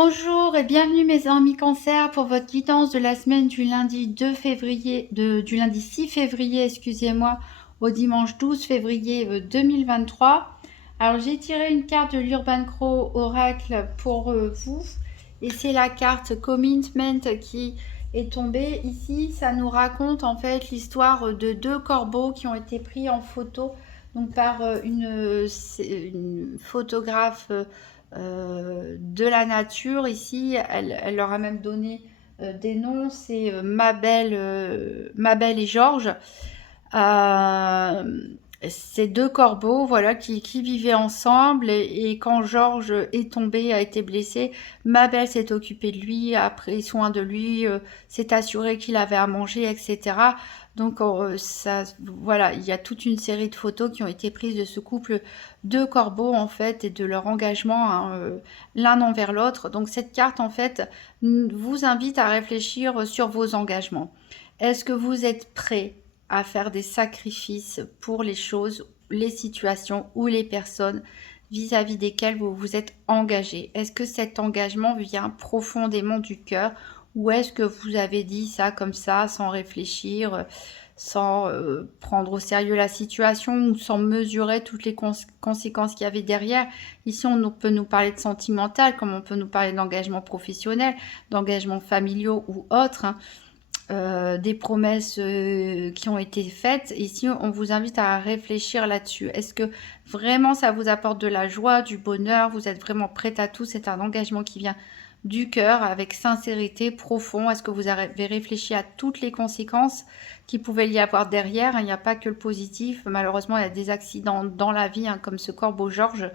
Bonjour et bienvenue mes amis Cancer pour votre guidance de la semaine du lundi 2 février, du lundi 6 février, excusez-moi, au dimanche 12 février 2023. Alors j'ai tiré une carte de l'Urban Crow Oracle pour vous et c'est la carte Commitment qui est tombée. Ici, ça nous raconte en fait l'histoire de deux corbeaux qui ont été pris en photo donc par une photographe de la nature. Ici, elle leur a même donné des noms, c'est Mabel et Georges. Euh, Ces deux corbeaux, voilà, qui vivaient ensemble et quand Georges est tombé, a été blessé, Mabel s'est occupée de lui, a pris soin de lui, s'est assurée qu'il avait à manger, etc. Donc ça, voilà, il y a toute une série de photos qui ont été prises de ce couple de corbeaux en fait et de leur engagement hein, l'un envers l'autre. Donc cette carte en fait vous invite à réfléchir sur vos engagements. Est-ce que vous êtes prêt à faire des sacrifices pour les choses, les situations ou les personnes vis-à-vis desquelles vous vous êtes engagé? Est-ce que cet engagement vient profondément du cœur ou est-ce que vous avez dit ça comme ça sans réfléchir, sans prendre au sérieux la situation ou sans mesurer toutes les conséquences qu'il y avait derrière? Ici, on peut nous parler de sentimental, comme on peut nous parler d'engagement professionnel, d'engagement familiaux ou autres. Hein. Des promesses qui ont été faites. Ici, on vous invite à réfléchir là-dessus. Est-ce que vraiment ça vous apporte de la joie, du bonheur? Vous êtes vraiment prête à tout? C'est un engagement qui vient du cœur, avec sincérité, profond. Est-ce que vous avez réfléchi à toutes les conséquences qui pouvaient y avoir derrière? Il n'y a pas que le positif. Malheureusement, il y a des accidents dans la vie, hein, comme ce corbeau Georges.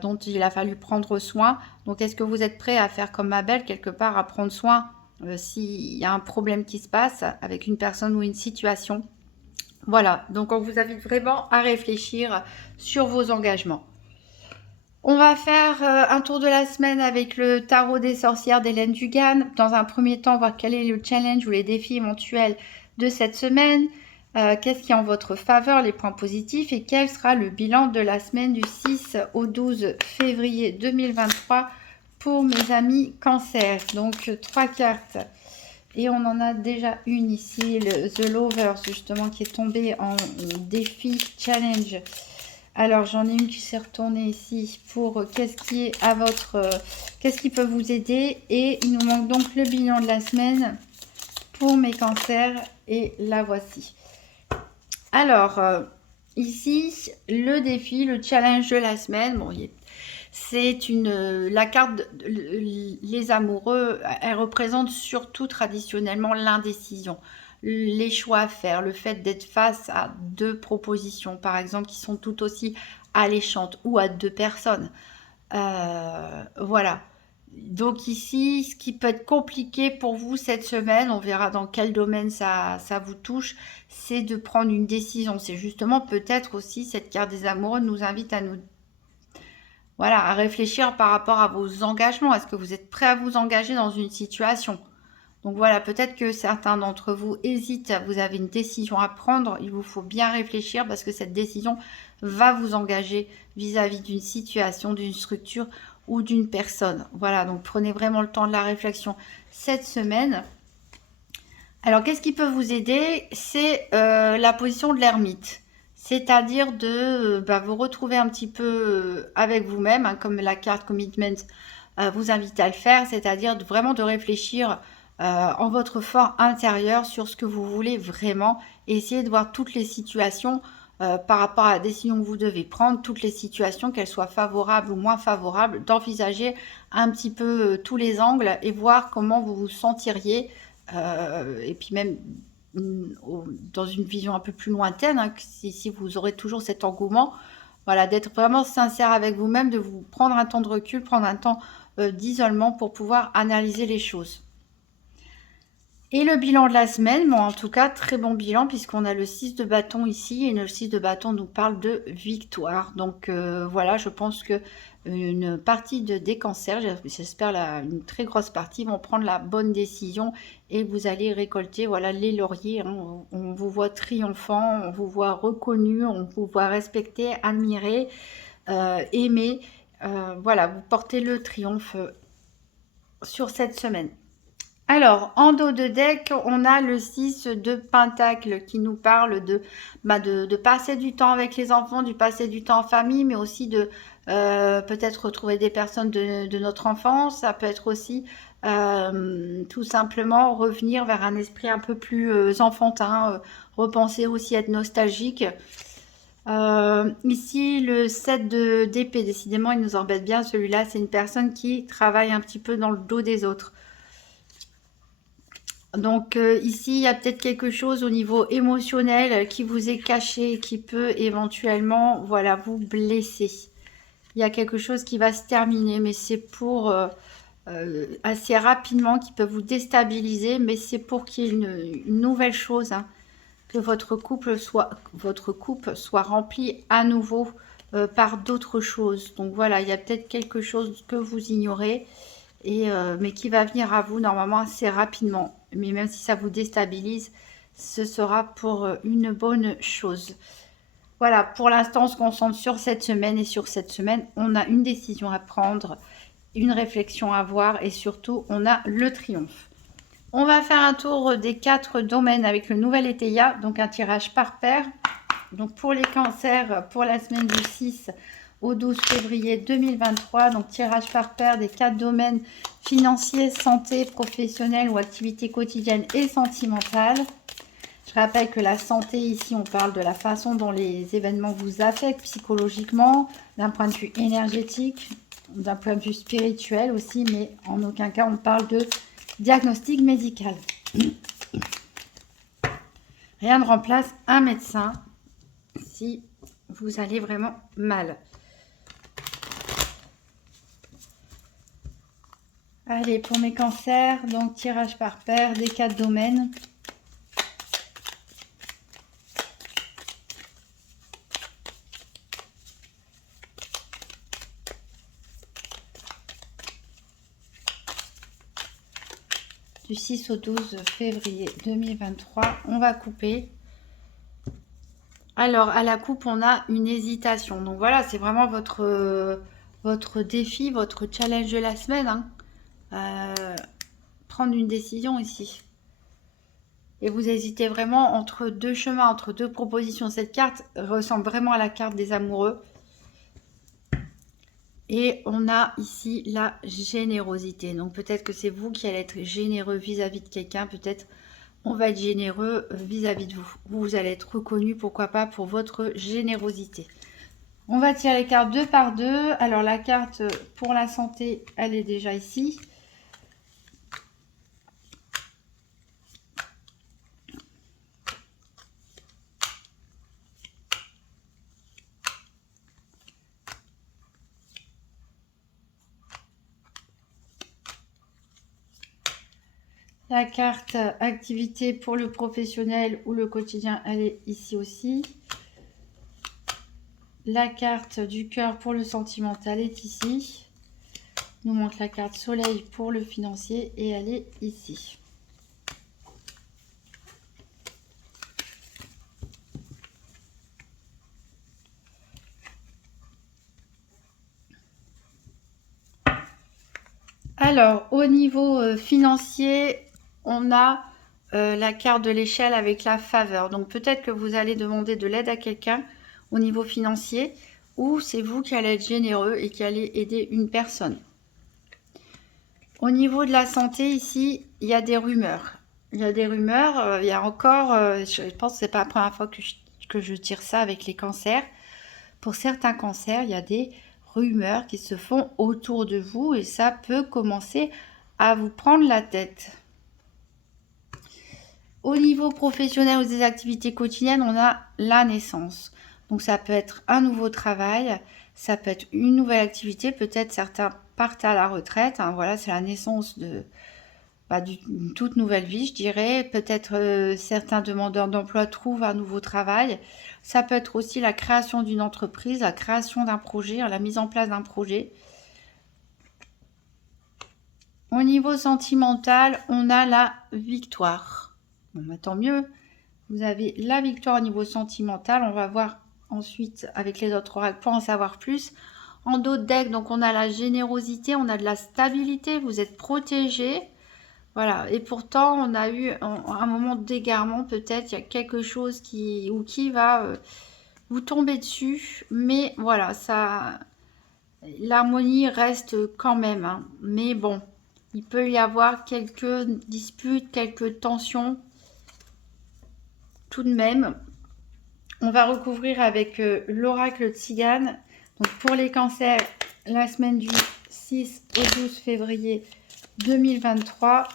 Dont il a fallu prendre soin. Donc, est-ce que vous êtes prêt à faire comme Mabel, quelque part, à prendre soin s'il y a un problème qui se passe avec une personne ou une situation? Voilà, donc on vous invite vraiment à réfléchir sur vos engagements. On va faire un tour de la semaine avec le tarot des sorcières d'Hélène Dugan. Dans un premier temps, voir quel est le challenge ou les défis éventuels de cette semaine. Qu'est-ce qui est en votre faveur, les points positifs et quel sera le bilan de la semaine du 6 au 12 février 2023 pour mes amis Cancer. Donc 3 cartes. Et on en a déjà une ici, The Lovers, justement, qui est tombée en défi challenge. Alors, j'en ai une qui s'est retournée ici pour qu'est-ce qui est à votre... qu'est-ce qui peut vous aider. Et il nous manque donc le bilan de la semaine pour mes cancers. Et la voici. Alors, ici, le défi, le challenge de la semaine. Bon, c'est la carte les amoureux, elle représente surtout traditionnellement l'indécision, les choix à faire, le fait d'être face à deux propositions, par exemple, qui sont tout aussi alléchantes ou à deux personnes. Voilà. Donc ici, ce qui peut être compliqué pour vous cette semaine, on verra dans quel domaine ça vous touche, c'est de prendre une décision. C'est justement peut-être aussi cette carte des amoureux nous invite à nous voilà, à réfléchir par rapport à vos engagements. Est-ce que vous êtes prêt à vous engager dans une situation? Donc voilà, peut-être que certains d'entre vous hésitent, vous avez une décision à prendre, il vous faut bien réfléchir parce que cette décision va vous engager vis-à-vis d'une situation, d'une structure ou d'une personne. Voilà, donc prenez vraiment le temps de la réflexion cette semaine. Alors, qu'est-ce qui peut vous aider? C'est la position de l'ermite. C'est-à-dire de vous retrouver un petit peu avec vous-même, hein, comme la carte Commitment vous invite à le faire, c'est-à-dire vraiment de réfléchir en votre fort intérieur sur ce que vous voulez vraiment et essayer de voir toutes les situations par rapport à la décision que vous devez prendre, toutes les situations, qu'elles soient favorables ou moins favorables, d'envisager un petit peu tous les angles et voir comment vous vous sentiriez et puis même dans une vision un peu plus lointaine, hein, si vous aurez toujours cet engouement, voilà, d'être vraiment sincère avec vous-même, de vous prendre un temps de recul, prendre un temps d'isolement pour pouvoir analyser les choses. Et le bilan de la semaine, bon, en tout cas, très bon bilan puisqu'on a le 6 de bâton ici et le 6 de bâton nous parle de victoire. Donc voilà, je pense que une partie des cancers, j'espère une très grosse partie, vont prendre la bonne décision et vous allez récolter voilà, les lauriers. Hein. On vous voit triomphant, on vous voit reconnu, on vous voit respecté, admiré, aimé. Voilà, vous portez le triomphe sur cette semaine. Alors, en dos de deck, on a le 6 de Pentacle qui nous parle de passer du temps avec les enfants, du passer du temps en famille, mais aussi de peut-être retrouver des personnes de notre enfance. Ça peut être aussi tout simplement revenir vers un esprit un peu plus enfantin, repenser aussi, être nostalgique. Ici, le 7 d'épée, décidément, il nous embête bien. Celui-là, c'est une personne qui travaille un petit peu dans le dos des autres. Donc ici, il y a peut-être quelque chose au niveau émotionnel qui vous est caché, qui peut éventuellement, voilà, vous blesser. Il y a quelque chose qui va se terminer, mais c'est pour assez rapidement, qui peut vous déstabiliser, mais c'est pour qu'il y ait une nouvelle chose, hein, que votre couple soit rempli à nouveau par d'autres choses. Donc voilà, il y a peut-être quelque chose que vous ignorez mais qui va venir à vous normalement assez rapidement. Mais même si ça vous déstabilise, ce sera pour une bonne chose. Voilà, pour l'instant, on se concentre sur cette semaine et sur cette semaine, on a une décision à prendre, une réflexion à avoir et surtout, on a le triomphe. On va faire un tour des 4 domaines avec le nouvel Étéia, donc un tirage par paire. Donc pour les cancers, pour la semaine du 6 au 12 février 2023, donc tirage par paire des 4 domaines financiers, santé, professionnelle ou activité quotidienne et sentimentale. Je rappelle que la santé, ici, on parle de la façon dont les événements vous affectent psychologiquement, d'un point de vue énergétique, d'un point de vue spirituel aussi, mais en aucun cas on parle de diagnostic médical. Rien ne remplace un médecin si vous allez vraiment mal. Allez, pour mes cancers, donc tirage par paire des 4 domaines. Du 6 au 12 février 2023, on va couper. Alors, à la coupe, on a une hésitation. Donc voilà, c'est vraiment votre défi, votre challenge de la semaine, hein. Prendre une décision ici. Et vous hésitez vraiment entre deux chemins, entre deux propositions. Cette carte ressemble vraiment à la carte des amoureux. Et on a ici la générosité. Donc peut-être que c'est vous qui allez être généreux vis-à-vis de quelqu'un. Peut-être on va être généreux vis-à-vis de vous. Vous allez être reconnu, pourquoi pas, pour votre générosité. On va tirer les cartes deux par deux. Alors la carte pour la santé, elle est déjà ici. La carte activité pour le professionnel ou le quotidien, elle est ici aussi. La carte du cœur pour le sentimental est ici. Il nous manque la carte soleil pour le financier et elle est ici. Alors, au niveau financier, on a la carte de l'échelle avec la faveur. Donc, peut-être que vous allez demander de l'aide à quelqu'un au niveau financier ou c'est vous qui allez être généreux et qui allez aider une personne. Au niveau de la santé, ici, il y a des rumeurs. Il y a des rumeurs, il y a encore, je pense que ce n'est pas la première fois que je tire ça avec les cancers. Pour certains cancers, il y a des rumeurs qui se font autour de vous et ça peut commencer à vous prendre la tête. Au niveau professionnel ou des activités quotidiennes, on a la naissance. Donc ça peut être un nouveau travail, ça peut être une nouvelle activité, peut-être certains partent à la retraite, hein, voilà, c'est la naissance d'une toute nouvelle vie, je dirais. Peut-être certains demandeurs d'emploi trouvent un nouveau travail. Ça peut être aussi la création d'une entreprise, la création d'un projet, la mise en place d'un projet. Au niveau sentimental, on a la victoire. Bon, bah, tant mieux. Vous avez la victoire au niveau sentimental. On va voir ensuite avec les autres oracles pour en savoir plus. En dos de deck, donc on a la générosité, on a de la stabilité, vous êtes protégé. Voilà, et pourtant on a eu un moment d'égarement, peut-être, il y a quelque chose qui va vous tomber dessus. Mais voilà, ça, l'harmonie reste quand même, hein. Mais bon, il peut y avoir quelques disputes, quelques tensions tout de même. On va recouvrir avec l'oracle Tzigane. Donc pour les cancers, la semaine du 6 au 12 février 2023.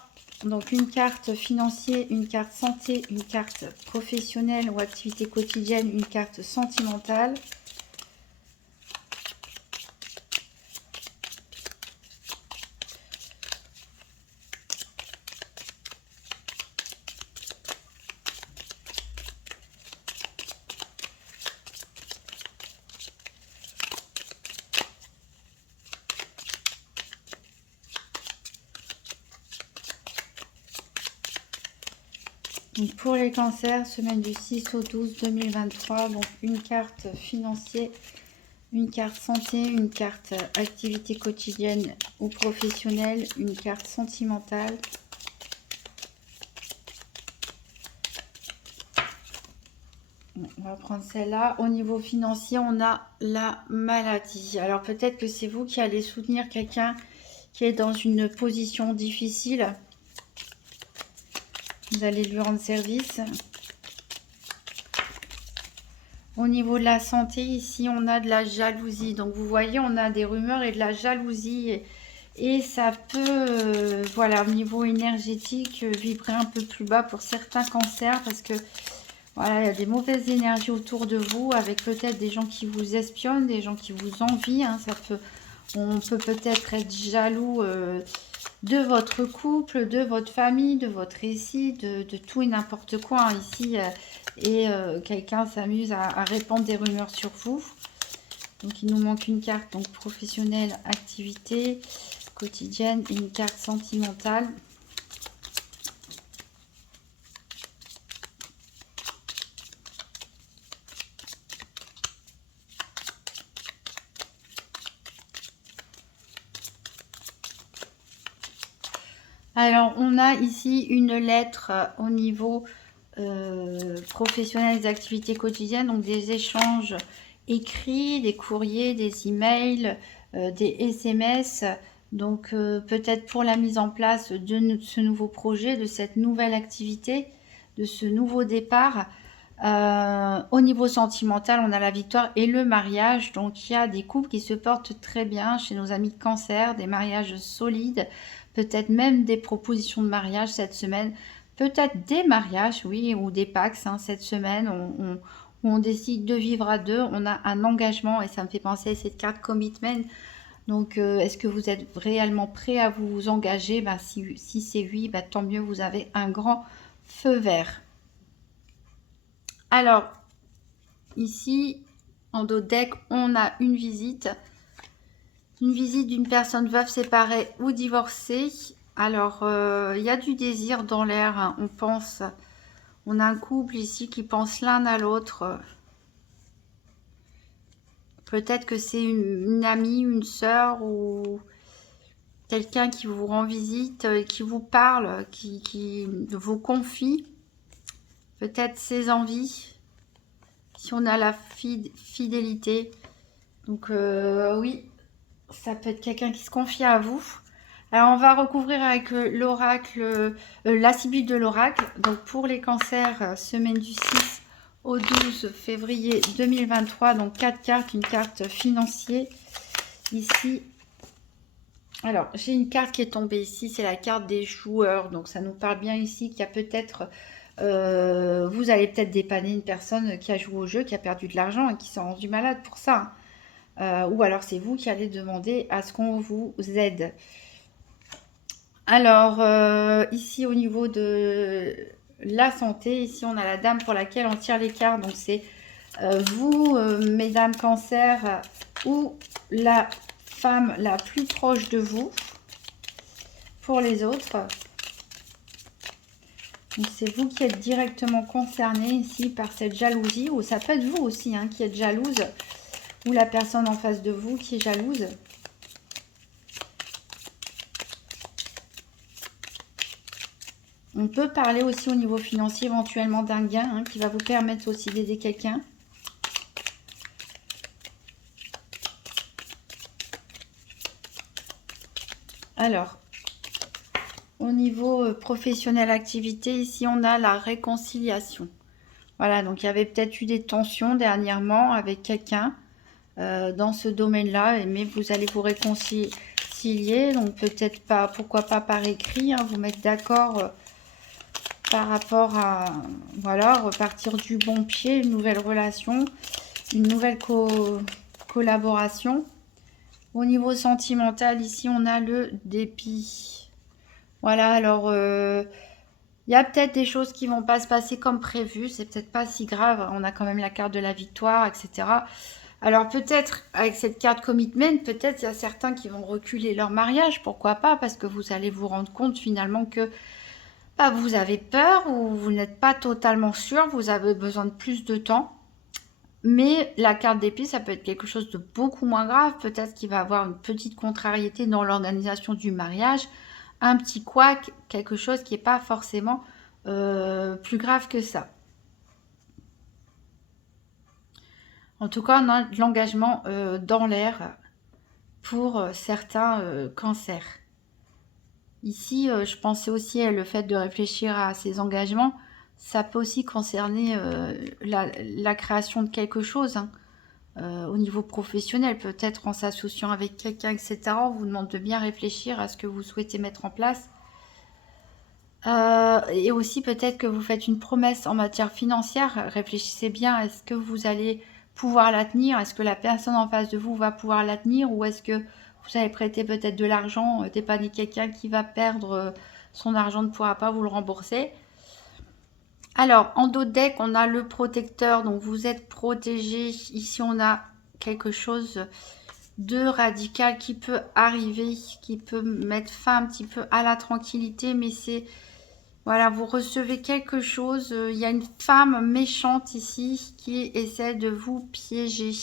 Donc une carte financière, une carte santé, une carte professionnelle ou activité quotidienne, une carte sentimentale. Donc pour les cancers, semaine du 6 au 12 2023, donc une carte financière, une carte santé, une carte activité quotidienne ou professionnelle, une carte sentimentale. On va prendre celle-là. Au niveau financier, on a la maladie. Alors peut-être que c'est vous qui allez soutenir quelqu'un qui est dans une position difficile. Vous allez lui rendre service. Au niveau de la santé, ici, on a de la jalousie. Donc, vous voyez, on a des rumeurs et de la jalousie. Et ça peut, voilà, au niveau énergétique, vibrer un peu plus bas pour certains cancers. Parce que, voilà, il y a des mauvaises énergies autour de vous. Avec peut-être des gens qui vous espionnent, des gens qui vous envient. Hein, on peut peut-être être jaloux de votre couple, de votre famille, de votre récit, de tout et n'importe quoi, hein, ici. Et quelqu'un s'amuse à répandre des rumeurs sur vous. Donc il nous manque une carte donc professionnelle, activité quotidienne et une carte sentimentale. Alors on a ici une lettre au niveau professionnel, des activités quotidiennes, donc des échanges écrits, des courriers, des emails, des SMS. Donc peut-être pour la mise en place de ce nouveau projet, de cette nouvelle activité, de ce nouveau départ. Au niveau sentimental, on a la victoire et le mariage. Donc il y a des couples qui se portent très bien chez nos amis de Cancer, des mariages solides, peut-être même des propositions de mariage cette semaine. Peut-être des mariages, oui, ou des Pax, hein, cette semaine. On décide de vivre à deux. On a un engagement et ça me fait penser à cette carte commitment. Donc, est-ce que vous êtes réellement prêt à vous engager? Ben, si c'est oui, ben, tant mieux, vous avez un grand feu vert. Alors, ici, en dos de deck, on a une visite. Une visite d'une personne veuve, séparée ou divorcée. Alors, il y a du désir dans l'air, hein, on pense. On a un couple ici qui pense l'un à l'autre. Peut-être que c'est une amie, une sœur ou quelqu'un qui vous rend visite, qui vous parle, qui vous confie. Peut-être ses envies. Si on a la fidélité. Donc oui, ça peut être quelqu'un qui se confie à vous. Alors on va recouvrir avec l'oracle, la sibylle de l'oracle. Donc pour les cancers, semaine du 6 au 12 février 2023. Donc 4 cartes, une carte financière ici. Alors j'ai une carte qui est tombée ici, c'est la carte des joueurs. Donc ça nous parle bien ici qu'il y a peut-être... vous allez peut-être dépanner une personne qui a joué au jeu, qui a perdu de l'argent et qui s'est rendu malade pour ça. Ou alors c'est vous qui allez demander à ce qu'on vous aide. Alors ici au niveau de la santé, ici on a la dame pour laquelle on tire les cartes. Donc c'est vous, mesdames Cancer, ou la femme la plus proche de vous. Pour les autres, donc c'est vous qui êtes directement concerné ici par cette jalousie, ou ça peut être vous aussi hein, qui êtes jalouse ou la personne en face de vous qui est jalouse. On peut parler aussi au niveau financier éventuellement d'un gain hein, qui va vous permettre aussi d'aider quelqu'un. Alors, au niveau professionnel, activité, ici on a la réconciliation. Voilà, donc il y avait peut-être eu des tensions dernièrement avec quelqu'un dans ce domaine-là, mais vous allez vous réconcilier, donc peut-être pas, pourquoi pas par écrit, hein, vous mettre d'accord par rapport à, voilà, repartir du bon pied, une nouvelle relation, une nouvelle collaboration. Au niveau sentimental, ici, on a le dépit. Voilà, alors, il y a peut-être des choses qui vont pas se passer comme prévu. C'est peut-être pas si grave. On a quand même la carte de la victoire, etc. Alors, peut-être, avec cette carte commitment, peut-être il y a certains qui vont reculer leur mariage. Pourquoi pas? Parce que vous allez vous rendre compte finalement que bah, vous avez peur ou vous n'êtes pas totalement sûr. Vous avez besoin de plus de temps. Mais la carte d'épée, ça peut être quelque chose de beaucoup moins grave. Peut-être qu'il va y avoir une petite contrariété dans l'organisation du mariage, un petit couac, quelque chose qui n'est pas forcément plus grave que ça. En tout cas, on a de l'engagement dans l'air pour certains cancers. Ici, je pensais aussi à le fait de réfléchir à ces engagements. Ça peut aussi concerner la création de quelque chose. Hein. Au niveau professionnel, peut-être en s'associant avec quelqu'un, etc. On vous demande de bien réfléchir à ce que vous souhaitez mettre en place. Et aussi peut-être que vous faites une promesse en matière financière. Réfléchissez bien, est-ce que vous allez pouvoir la tenir? Est-ce que la personne en face de vous va pouvoir la tenir? Ou est-ce que vous allez prêter peut-être de l'argent, dépanner quelqu'un qui va perdre son argent, ne pourra pas vous le rembourser? Alors, en dos de deck, on a le protecteur, donc vous êtes protégé. Ici, on a quelque chose de radical qui peut arriver, qui peut mettre fin un petit peu à la tranquillité, mais c'est, voilà, vous recevez quelque chose. Il y a une femme méchante ici qui essaie de vous piéger.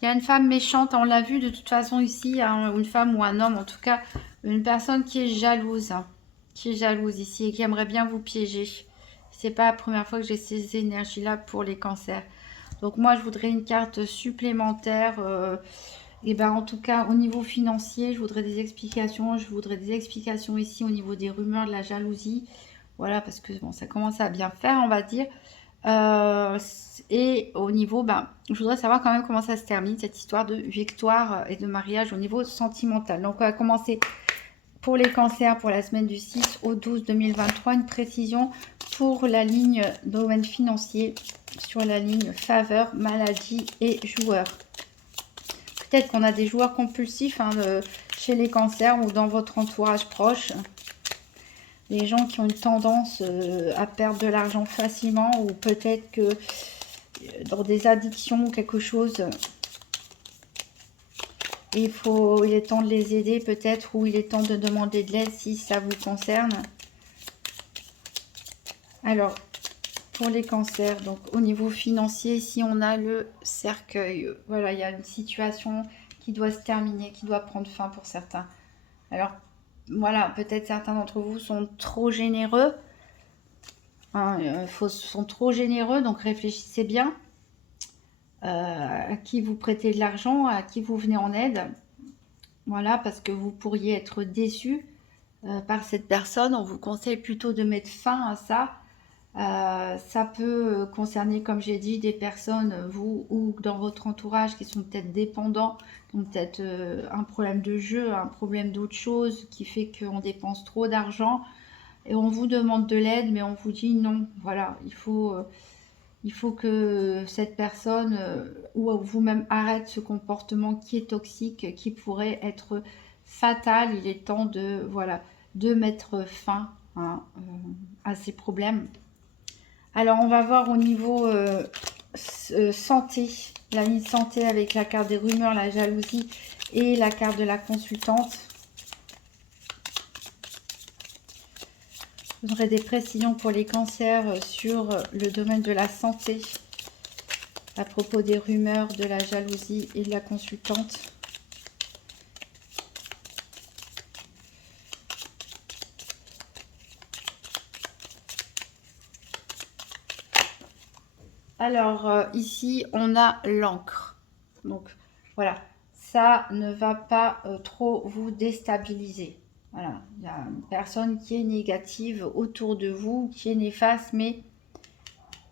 Il y a une femme méchante, on l'a vu de toute façon ici, hein, une femme ou un homme, en tout cas, une personne qui est jalouse, hein, qui est jalouse ici et qui aimerait bien vous piéger. C'est pas la première fois que j'ai ces énergies-là pour les cancers. Donc moi, je voudrais une carte supplémentaire. Et ben en tout cas, au niveau financier, je voudrais des explications. Je voudrais des explications ici au niveau des rumeurs, de la jalousie. Voilà, parce que bon, ça commence à bien faire, on va dire. Et au niveau, ben, je voudrais savoir quand même comment ça se termine, cette histoire de victoire et de mariage au niveau sentimental. Donc on va commencer pour les cancers pour la semaine du 6 au 12 2023. Une précision pour la ligne domaine financier sur la ligne faveur, maladie et joueurs. Peut-être qu'on a des joueurs compulsifs hein, chez les cancers ou dans votre entourage proche. Les gens qui ont une tendance à perdre de l'argent facilement ou peut-être que dans des addictions ou quelque chose, il est temps de les aider peut-être ou il est temps de demander de l'aide si ça vous concerne. Alors, pour les cancers, donc au niveau financier, ici on a le cercueil. Voilà, il y a une situation qui doit se terminer, qui doit prendre fin pour certains. Alors, voilà, peut-être certains d'entre vous sont trop généreux. Hein, sont trop généreux, donc réfléchissez bien à qui vous prêtez de l'argent, à qui vous venez en aide. Voilà, parce que vous pourriez être déçu par cette personne. On vous conseille plutôt de mettre fin à ça. Ça peut concerner, comme j'ai dit, des personnes, vous ou dans votre entourage, qui sont peut-être dépendants, qui ont peut-être un problème de jeu, un problème d'autre chose, qui fait qu'on dépense trop d'argent. Et on vous demande de l'aide, mais on vous dit non. Voilà, il faut que cette personne ou vous-même arrête ce comportement qui est toxique, qui pourrait être fatal. Il est temps de, voilà, de mettre fin hein, à ces problèmes. Alors, on va voir au niveau santé, la ligne santé avec la carte des rumeurs, la jalousie et la carte de la consultante. Vous aurez des précisions pour les cancers sur le domaine de la santé. à propos des rumeurs, de la jalousie et de la consultante. Alors, ici, on a l'encre. Donc, voilà. Ça ne va pas trop vous déstabiliser. Voilà. Il y a une personne qui est négative autour de vous, qui est néfaste, mais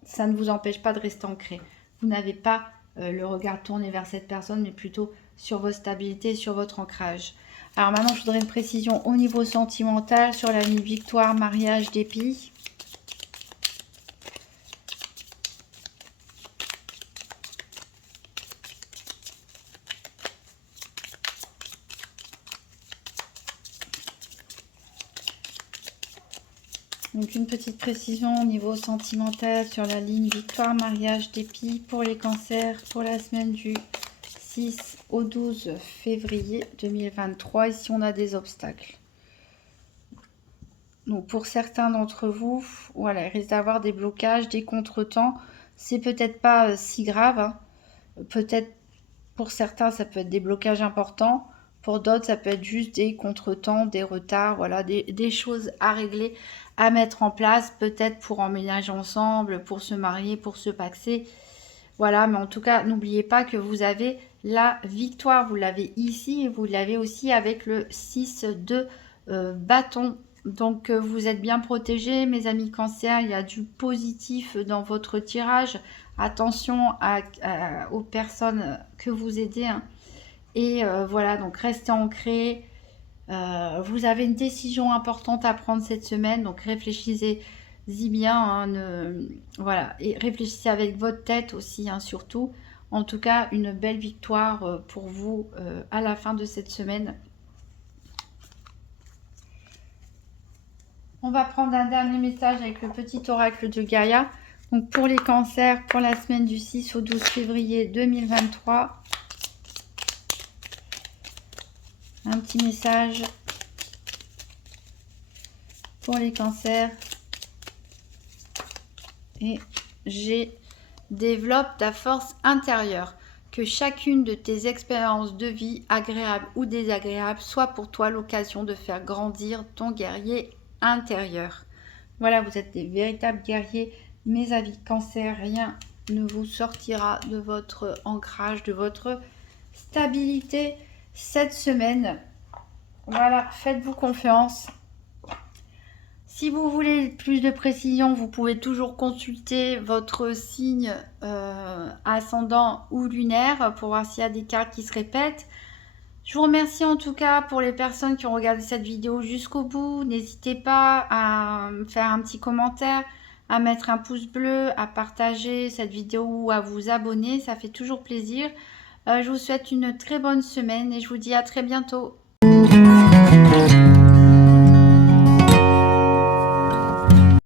ça ne vous empêche pas de rester ancré. Vous n'avez pas le regard tourné vers cette personne, mais plutôt sur votre stabilité, sur votre ancrage. Alors maintenant, je voudrais une précision au niveau sentimental sur la ligne victoire, mariage, dépit. Donc une petite précision au niveau sentimental sur la ligne victoire, mariage, dépit pour les cancers pour la semaine du 6 au 12 février 2023. Ici, on a des obstacles. Donc pour certains d'entre vous, voilà, il risque d'avoir des blocages, des contretemps. C'est peut-être pas si grave, hein. Peut-être pour certains, ça peut être des blocages importants. Pour d'autres, ça peut être juste des contretemps, des retards, voilà, des choses à régler, à mettre en place, peut-être pour emménager ensemble, pour se marier, pour se paxer. Voilà, mais en tout cas, n'oubliez pas que vous avez la victoire. Vous l'avez ici et vous l'avez aussi avec le 6 de bâton. Donc, vous êtes bien protégés, mes amis cancer. Il y a du positif dans votre tirage. Attention aux personnes que vous aidez, hein. Et voilà, donc restez ancrés. Vous avez une décision importante à prendre cette semaine, donc réfléchissez-y bien, hein, voilà, et réfléchissez avec votre tête aussi, hein, surtout. En tout cas, une belle victoire pour vous à la fin de cette semaine. On va prendre un dernier message avec le petit oracle de Gaïa. Donc pour les cancers, pour la semaine du 6 au 12 février 2023. Un petit message pour les cancers. Et développe ta force intérieure. Que chacune de tes expériences de vie, agréables ou désagréables, soit pour toi l'occasion de faire grandir ton guerrier intérieur. Voilà, vous êtes des véritables guerriers. Mes avis cancer, rien ne vous sortira de votre ancrage, de votre stabilité cette semaine. Voilà, faites-vous confiance. Si vous voulez plus de précision, vous pouvez toujours consulter votre signe ascendant ou lunaire pour voir s'il y a des cartes qui se répètent. Je vous remercie en tout cas pour les personnes qui ont regardé cette vidéo jusqu'au bout. N'hésitez pas à me faire un petit commentaire, à mettre un pouce bleu, à partager cette vidéo ou à vous abonner. Ça fait toujours plaisir. Je vous souhaite une très bonne semaine et je vous dis à très bientôt.